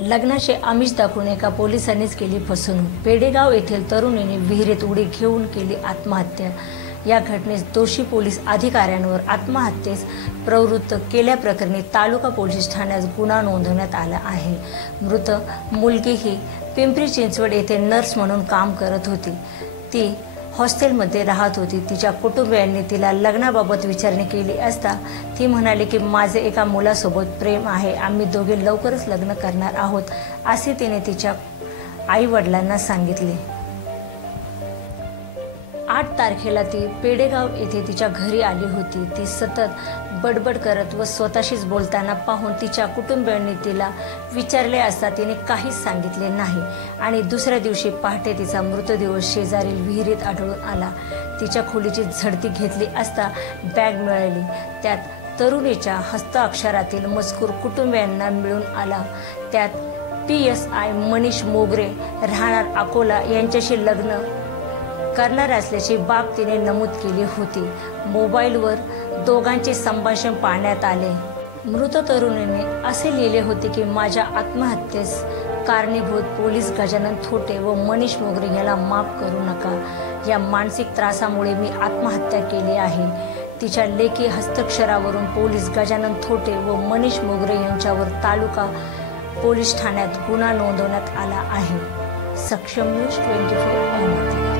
लग्नाचे आमिष दाखवून एका पोलिसांनीच केली फसवणूक। पेडेगाव येथील तरुणीने विहिरीत उडी घेऊन केली आत्महत्या। या घटनेस दोषी पोलीस अधिकाऱ्यांवर आत्महत्येस प्रवृत्त केल्याप्रकरणी तालुका पोलीस ठाण्यात गुन्हा नोंदवण्यात आला आहे। मृत मुलगी ही पिंपरी चिंचवड येथे नर्स म्हणून काम करत होती। ती हॉस्टेलमध्ये राहत होती। तिच्या कुटुंबियांनी तिला लग्नाबाबत विचारणी केली असता ती म्हणाली की माझे एका मुलासोबत प्रेम आहे, आम्ही दोघे लवकरच लग्न करणार आहोत, असे तिने तिच्या आई-वडिलांना सांगितले। 8 तारखेला ती पेडेगाव येथे तिच्या घरी आली होती। ती सतत बडबड करत व स्वतःशीच बोलताना पाहून तिच्या कुटुंबियांनी तिला विचारले असता तिने काहीच सांगितले नाही आणि दुसऱ्या दिवशी पहाटे तिचा मृतदेह शेजारील विहिरीत आढळून आला। तिच्या खोलीची झडती घेतली असता बॅग मिळाली। त्यात तरुणीच्या हस्ताक्षरातील मजकूर कुटुंबियांना मिळून आला। त्यात PSI मनीष मोगरे राहणार अकोला यांच्याशी लग्न करणार असल्याची बाब तिने नमूद केली होती। मोबाईलवर दोघांचे संभाषण पाहण्यात आले। मृत तरुणीने असे लिहिले होते की माझ्या आत्महत्येस कारणीभूत पोलीस गजानन थोटे व मनीष मोगरे याला माफ करू नका। या मानसिक त्रासामुळे मी आत्महत्या केली आहे। तिच्या लेखी हस्ताक्षरावरून पोलीस गजानन थोटे व मनीष मोगरे यांच्यावर तालुका पोलीस ठाण्यात गुन्हा नोंदवण्यात आला आहे। सक्षम न्यूज 24 अहमदनगर।